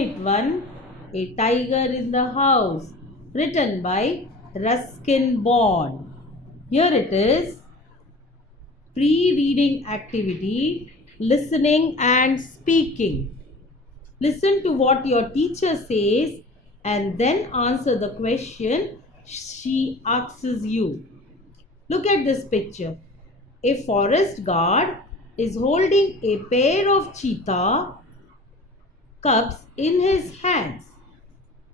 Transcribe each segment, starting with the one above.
Unit-1, A Tiger in the House, written by Ruskin Bond. Here it is, pre-reading activity, listening and speaking. Listen to what your teacher says and then answer the question she asks you. Look at this picture. A forest guard is holding a pair of cheetah cubs in his hands.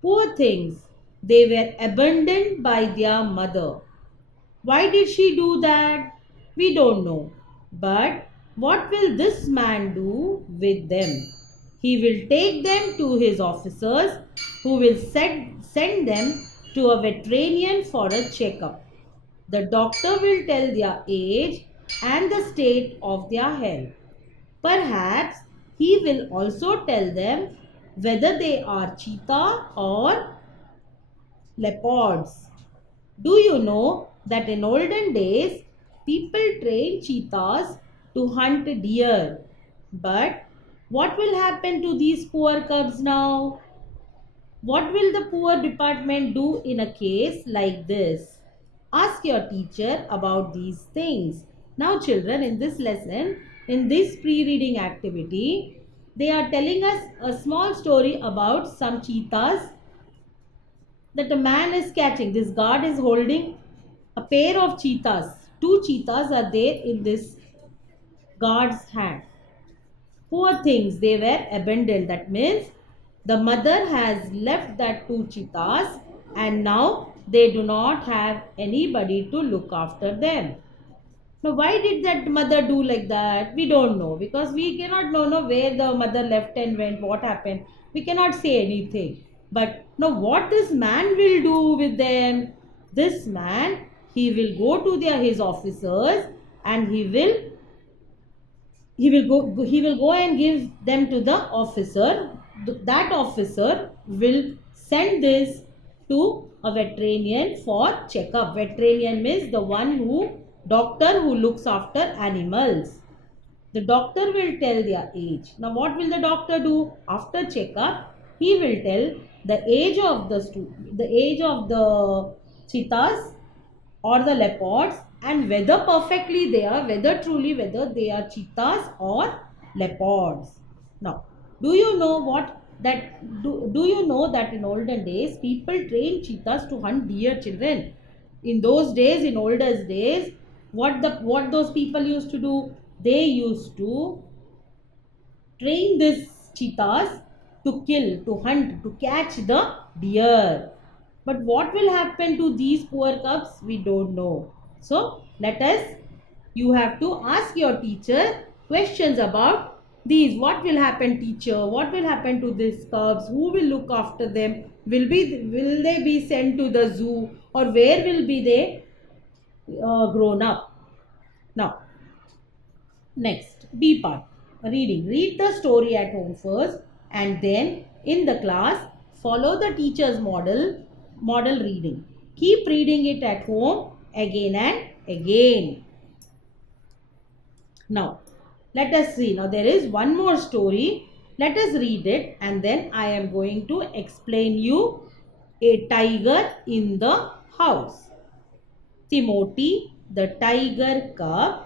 Poor things, they were abandoned by their mother. Why did she do that? We don't know. But what will this man do with them? He will take them to his officers, who will send them to a veterinarian for a checkup. The doctor will tell their age and the state of their health. Perhaps he will also tell them whether they are cheetah or leopards. Do you know that in olden days people trained cheetahs to hunt deer? But what will happen to these poor cubs now? What will the poor department do in a case like this? Ask your teacher about these things. Now, children, in this lesson, in this pre-reading activity, they are telling us a small story about some cheetahs that a man is catching. This guard is holding a pair of cheetahs. Two cheetahs are there in this guard's hand. Poor things, they were abandoned. That means the mother has left that two cheetahs and now they do not have anybody to look after them. Now, why did that mother do like that? We don't know, because we cannot know where the mother left and went, what happened. We cannot say anything. But now what this man will do with them? This man, he will go to his officers and he will go and give them to the officer. That officer will send this to a veterinarian for checkup. Veterinarian means the doctor who looks after animals. The doctor will tell their age. Now what will the doctor do? After checkup, he will tell the age of the cheetahs or the leopards, and whether whether they are cheetahs or leopards. Now, do you know that in olden days people trained cheetahs to hunt deer, children? In those days, in older days, what those people used to do? They used to train these cheetahs to kill, to hunt, to catch the deer. But what will happen to these poor cubs? We don't know. So, you have to ask your teacher questions about these. What will happen, teacher? What will happen to these cubs? Who will look after them? Will they be sent to the zoo, or where will be they grown up? Now, next, B part, reading. Read the story at home first, and then in the class follow the teacher's model reading. Keep reading it at home again and again. Now let us see. Now there is one more story. Let us read it and then I am going to explain you A Tiger in the House. Timothy, the tiger cub,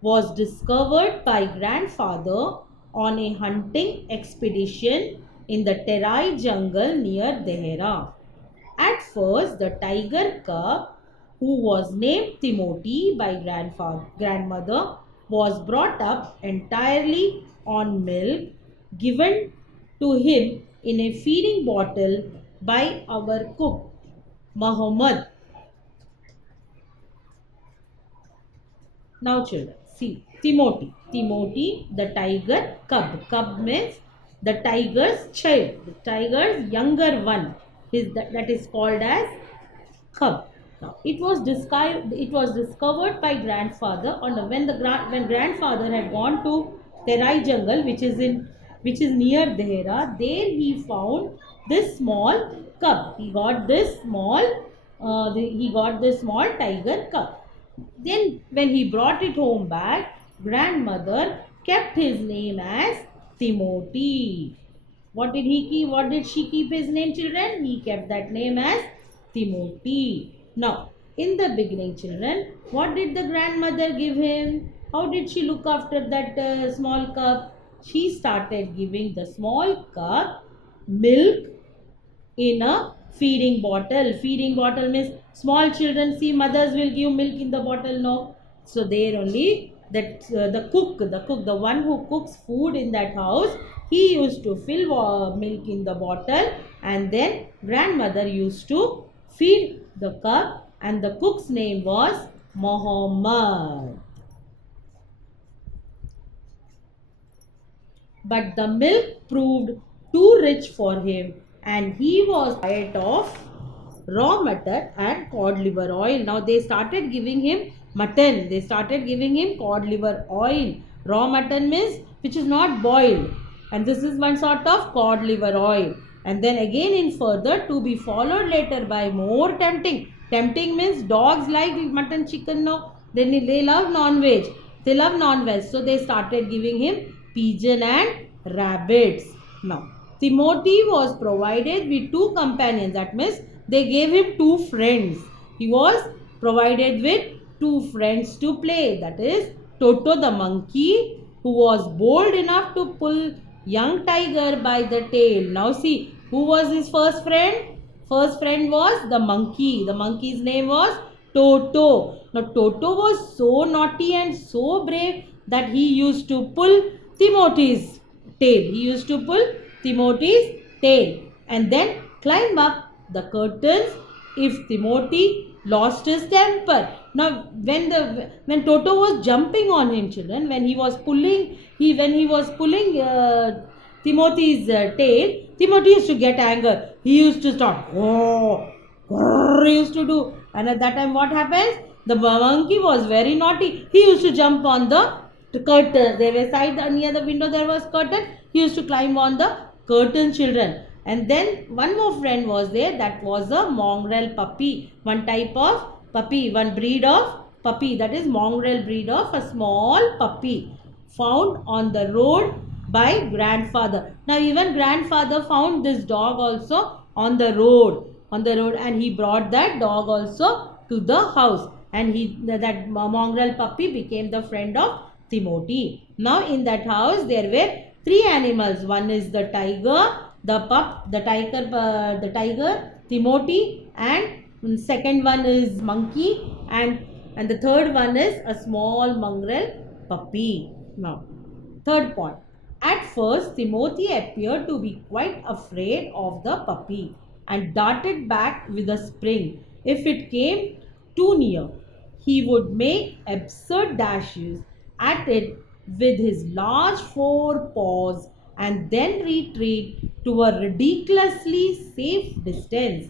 was discovered by grandfather on a hunting expedition in the Terai jungle near Bherina. At first, the tiger cub, who was named Timothy by grandmother, was brought up entirely on milk given to him in a feeding bottle by our cook, Muhammad. Now children, see, Timothy, the tiger cub. Cub means the tiger's child, the tiger's younger one. That is called as cub. Now, it was discovered by grandfather when grandfather had gone to Terai jungle, which is near Bherina. There he found this small cub. He got this small tiger cub. Then when he brought it home back, grandmother kept his name as Timothy. What did he keep? What did she keep his name, children? He kept that name as Timothy. Now, in the beginning, children, what did the grandmother give him? How did she look after that small cub? She started giving the small cub milk in a feeding bottle. Feeding bottle means small children see mothers will give milk in the bottle. No, so there only that the one who cooks food in that house, he used to fill milk in the bottle, and then grandmother used to feed the cub, and the cook's name was Muhammad. But the milk proved too rich for him, and he was tired of raw mutton and cod liver oil. Now they started giving him mutton. They started giving him cod liver oil. Raw mutton means which is not boiled, and this is one sort of cod liver oil. And then again in further to be followed later by more tempting. Tempting means dogs like mutton, chicken. No, they love non-veg. They love non-veg, so they started giving him pigeon and rabbits. Now Timothy was provided with two companions. That means they gave him two friends. He was provided with two friends to play. That is Toto the monkey, who was bold enough to pull young tiger by the tail. Now see, who was his first friend? First friend was the monkey. The monkey's name was Toto. Now Toto was so naughty and so brave that he used to pull Timothy's tail. He used to pull Timothy's tail and then climb up the curtains if Timothy lost his temper. Now when Toto was jumping on him, children, when he was pulling Timothy's tail, Timothy used to get anger. He used to start he used to do, and at that time what happens? The monkey was very naughty. He used to jump on the curtain. There were side near the window there was curtain. He used to climb on the curtain, children. And then one more friend was there, that was a mongrel puppy. One type of puppy, one breed of puppy, that is mongrel breed of a small puppy found on the road by grandfather. Now even grandfather found this dog also on the road, and he brought that dog also to the house, and that mongrel puppy became the friend of Timothy. Now in that house there were three animals. One is the tiger, the tiger, Timothy, and second one is monkey, and the third one is a small mongrel puppy. Now, third point. At first, Timothy appeared to be quite afraid of the puppy and darted back with a spring. If it came too near, he would make absurd dashes at it with his large forepaws and then retreat to a ridiculously safe distance.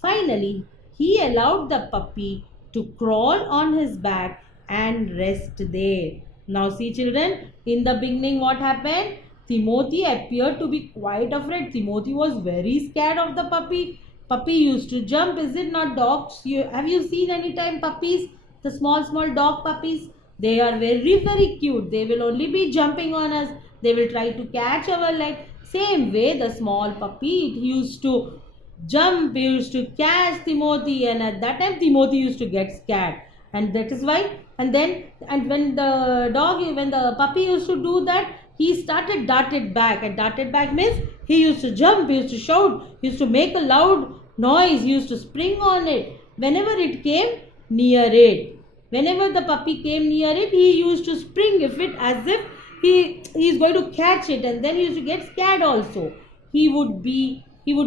Finally, he allowed the puppy to crawl on his back and rest there. Now see, children, in the beginning what happened? Timothy appeared to be quite afraid. Timothy was very scared of the puppy. Puppy used to jump. Is it not dogs? Have you seen any time puppies? The small dog puppies? They are very cute. They will only be jumping on us. They will try to catch our leg. Same way the small puppy, it used to jump, he used to catch Timothy, and at that time Timothy used to get scared. And that is why, and when the puppy used to do that, he started darted back. And darted back means he used to jump, he used to shout, he used to make a loud noise, he used to spring on it. Whenever it came near it, whenever the puppy came near it, he used to spring as if he is going to catch it, and then he used to get scared also. He would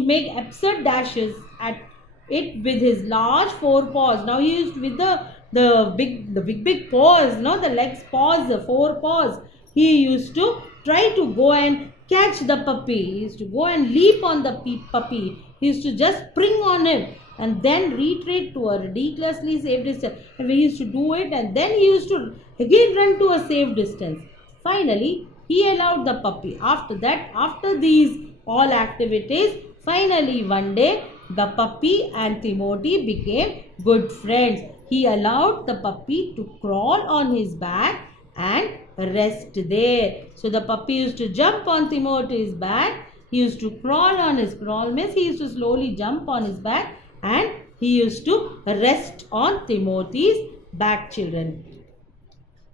make absurd dashes at it with his large forepaws. Now he used with the big paws, no, the legs paws, the forepaws. He used to try to go and catch the puppy. He used to go and leap on the puppy. He used to just spring on him and then retreat to a ridiculously safe distance. And he used to do it, and then he used to again run to a safe distance. Finally, he allowed the puppy. After these all activities, finally one day the puppy and Timothy became good friends. He allowed the puppy to crawl on his back and rest there. So the puppy used to jump on Timothy's back He used to crawl on his crawl means he used to slowly jump on his back and he used to rest on Timothy's back, children.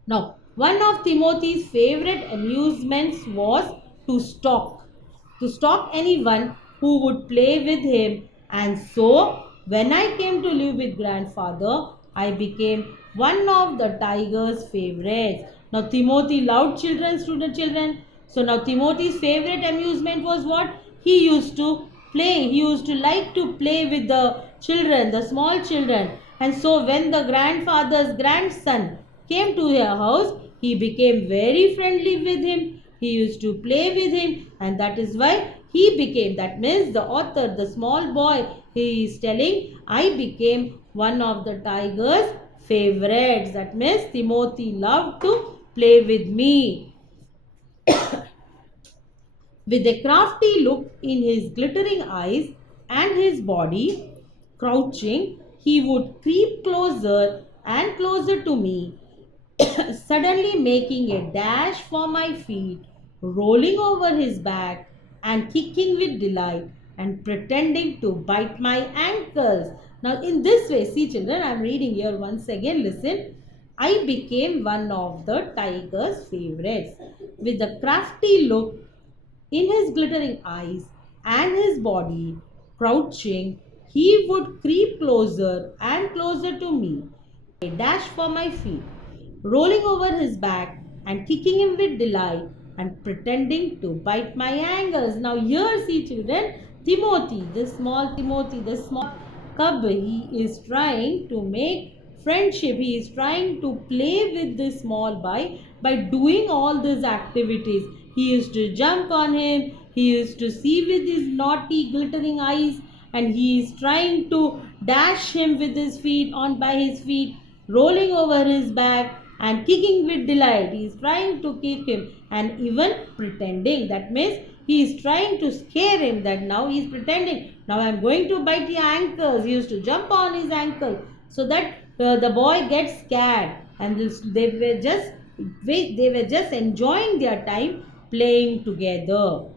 Now, one of Timothy's favorite amusements was to stalk anyone who would play with him. And so, when I came to live with grandfather, I became one of the tiger's favorites. Now, Timothy loved children. So, now Timothy's favorite amusement was what? He used to play. He used to like to play with the children, the small children. And so, when the grandfather's grandson came to their house, he became very friendly with him. He used to play with him, and that is why he became, that means the author, the small boy, he is telling, I became one of the tiger's favorites. That means Timothy loved to play with me. With a crafty look in his glittering eyes and his body crouching, he would creep closer and closer to me, suddenly making a dash for my feet, rolling over his back and kicking with delight and pretending to bite my ankles. Now, in this way, see children, I am reading here once again, listen. I became one of the tiger's favorites. With a crafty look in his glittering eyes and his body crouching, he would creep closer and closer to me, a dash for my feet, rolling over his back and kicking him with delight and pretending to bite my ankles. Now here see children, Timothy, the small cub, he is trying to make friendship. He is trying to play with this small boy by doing all these activities. He used to jump on him. He used to see with his naughty glittering eyes, and he is trying to dash him with his feet on by his feet, rolling over his back and kicking with delight. He is trying to kick him and even pretending. That means he is trying to scare him, that now he is pretending. Now I am going to bite your ankles. He used to jump on his ankle so that the boy gets scared, and they were just enjoying their time playing together.